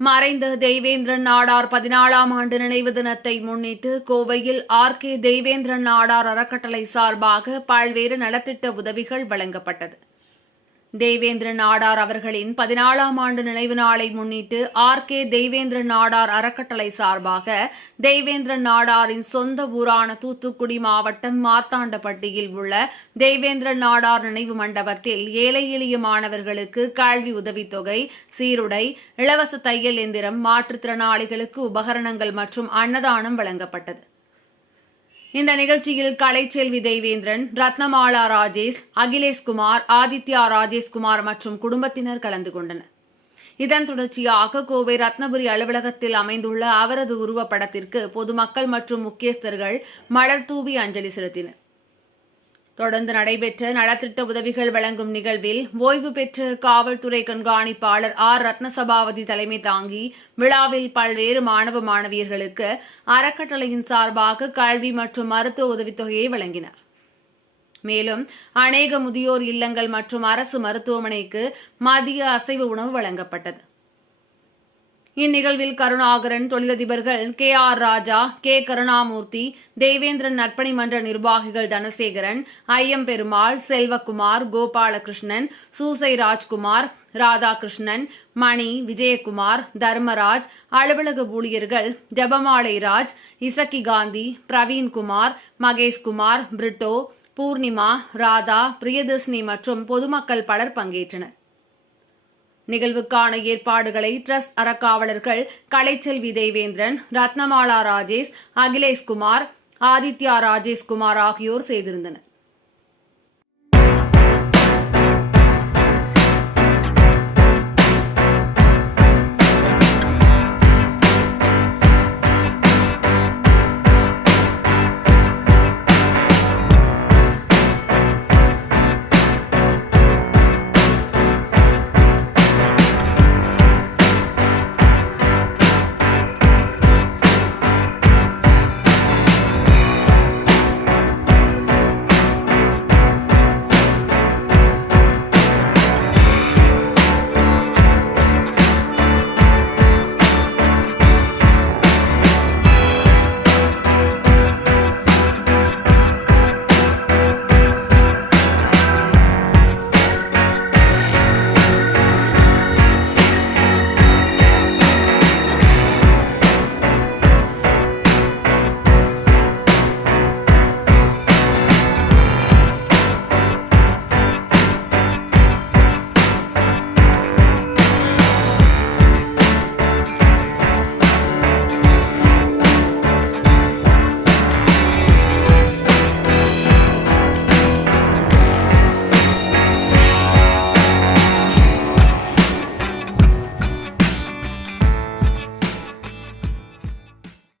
மறைந்த தெய்வேந்திரன் நாடார் 14ஆம் ஆண்டு நினைவு தினத்தை முன்னிட்டு கோவையில் ஆர்.கே. தெய்வேந்திரன் நாடார் அறக்கட்டளை சார்பாக பல்வேறு நலத்திட்ட உதவிகள் வழங்கப்பட்டது. தெய்வேந்திரன் நாடார் அவர்களின் 14ஆம் ஆண்டு நினைவு நாளை முன்னிட்டு ஆர்.கே. தெய்வேந்திரன் நாடார் அறக்கட்டளை சார்பாக தெய்வேந்திரன் நாடாரின் சொந்த ஊரான தூத்துக்குடி மாவட்டம் மார்த்தாண்டப்பட்டியில் உள்ள தெய்வேந்திரன் நாடார் நினைவு மண்டபத்தில் ஏழை எளிய மாணவர்களுக்கு கல்வி உதவித்தொகை, சீருடை, இலவச தையல் எந்திரம், மாற்றுத்திறனாளிகளுக்கு உபகரணங்கள் மற்றும் அன்னதானம் வழங்கப்பட்டது. இந்த நிகழ்ச்சியில் கலைச்செல்வி தெய்வேந்திரன், ரத்னமாலா ராஜேஷ், அகிலேஷ்குமார், ஆதித்யா ராஜேஷ்குமார் மற்றும் குடும்பத்தினர் கலந்து கொண்டனர். இதன் தொடர்ச்சியாக கோவை ரத்னபுரி அலுவலகத்தில் அமைந்துள்ள அவரது உருவப்படத்திற்கு பொதுமக்கள் மற்றும் முக்கியஸ்தர்கள் மலர் தூவி அஞ்சலி செலுத்தினர். தொடர்ந்து நடைபெற்ற நலத்திட்ட உதவிகள் வழங்கும் நிகழ்வில் ஓய்வு பெற்ற காவல்துறை கண்காணிப்பாளர் ஆர். ரத்னசபாபதி தலைமை தாங்கி விழாவில் பல்வேறு மாணவ மாணவியர்களுக்கு அறக்கட்டளையின் சார்பாக கல்வி மற்றும் மருத்துவ உதவித்தொகையை வழங்கினார். மேலும் அநேக முதியோர் இல்லங்கள் மற்றும் அரசு மருத்துவமனைக்கு மதிய அசைவ உணவு வழங்கப்பட்டது. இந்நிகழ்வில் கருணாகரன், தொழிலதிபர்கள் கே. ஆர். ராஜா, கே. கருணாமூர்த்தி, தெய்வேந்திரன் நற்பணி மன்ற நிர்வாகிகள் தனசேகரன், ஐயம்பெருமாள், செல்வகுமார், கோபாலகிருஷ்ணன், சூசை ராஜ்குமார், ராதாகிருஷ்ணன், மணி, விஜயகுமார், தர்மராஜ், அலுவலக ஊழியர்கள் ஜெபமாலை ராஜ், இசக்கி காந்தி, பிரவீன்குமார், மகேஷ்குமார், பிரிட்டோ, பூர்ணிமா, ராதா, பிரியதர்ஷினி மற்றும் பொதுமக்கள் பலர் பங்கேற்றனர். நிகழ்வுக்கான ஏற்பாடுகளை டிரஸ்ட் அறக்காவலர்கள் கலைச்செல்வி தெய்வேந்திரன், ரத்னமாலா ராஜேஷ், அகிலேஷ்குமார், ஆதித்யா ராஜேஷ்குமார் ஆகியோர் செய்திருந்தனர்.